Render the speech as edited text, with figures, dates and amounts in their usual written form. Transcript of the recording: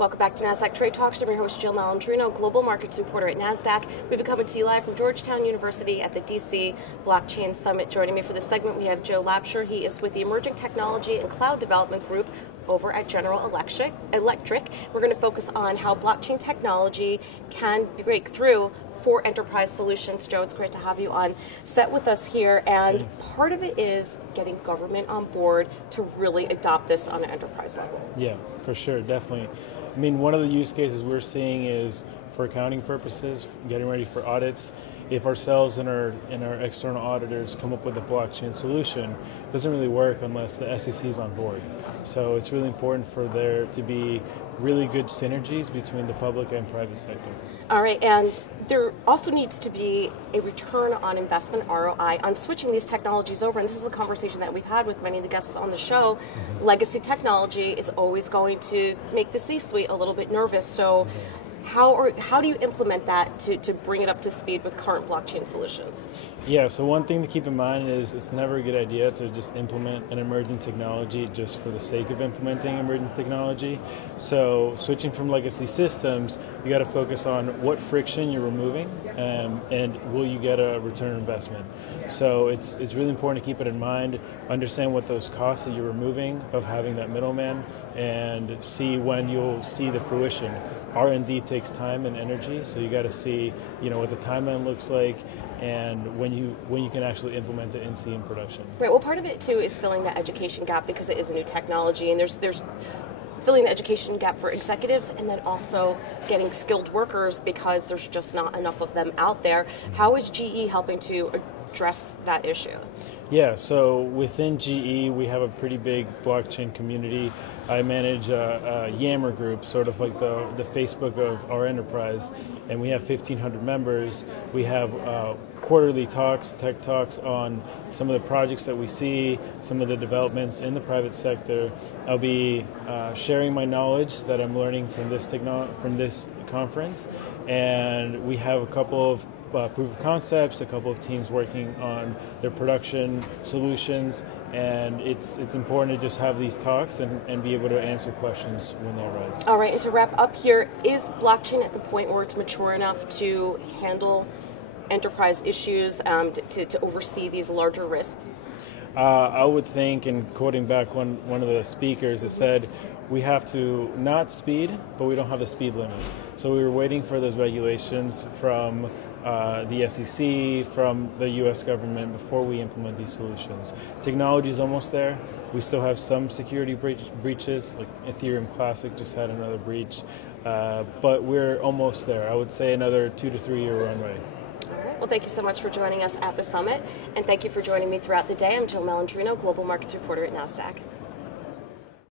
Welcome back to Nasdaq Trade Talks. I'm your host, Jill Malandrino, Global Markets Reporter at Nasdaq. We've been coming to you live from Georgetown University at the DC Blockchain Summit. Joining me for this segment, we have Joe Lapshire. He is with the Emerging Technology and Cloud Development Group over at General Electric. We're going to focus on how blockchain technology can break through for enterprise solutions. Joe, it's great to have you on set with us here. And Thanks. Part of it is getting government on board to really adopt this on an enterprise level. Yeah, for sure, definitely. I mean, one of the use cases we're seeing is for accounting purposes, getting ready for audits. If ourselves and our external auditors come up with a blockchain solution, it doesn't really work unless the SEC is on board. So it's really important for there to be really good synergies between the public and private sector. All right, and there also needs to be a return on investment, ROI, on switching these technologies over. And this is a conversation that we've had with many of the guests on the show. Legacy technology is always going to make the C-suite a little bit nervous. So how do you implement that to bring it up to speed with current blockchain solutions? Yeah, so one thing to keep in mind is it's never a good idea to just implement an emerging technology just for the sake of implementing emerging technology. So switching from legacy systems, you got to focus on what friction you're removing and will you get a return on investment. So it's really important to keep it in mind, understand what those costs that you're removing of having that middleman, and see when you'll see the fruition. R&D takes time and energy, so you got to see, what the timeline looks like and when you can actually implement it and see in production. Right. Well, part of it too is filling the education gap because it is a new technology, and there's filling the education gap for executives, and then also getting skilled workers because there's just not enough of them out there. How is GE helping to address that issue? Yeah, so within GE, we have a pretty big blockchain community. I manage a Yammer group, sort of like the Facebook of our enterprise, and we have 1,500 members. We have quarterly talks, tech talks on some of the projects that we see, some of the developments in the private sector. I'll be sharing my knowledge that I'm learning from this conference, and we have a couple of proof of concepts, a couple of teams working on their production solutions, and it's important to just have these talks and be able to answer questions when they arise. All right, and to wrap up here, is blockchain at the point where it's mature enough to handle enterprise issues, to oversee these larger risks? I would think, and quoting back one of the speakers, it said, we have to not speed, but we don't have a speed limit. So we were waiting for those regulations from the SEC, from the U.S. government before we implement these solutions. Technology is almost there. We still have some security breaches, like Ethereum Classic just had another breach, but we're almost there. I would say another 2 to 3 year runway. All right. Well, thank you so much for joining us at the summit, and thank you for joining me throughout the day. I'm Jill Malandrino, Global Markets Reporter at Nasdaq.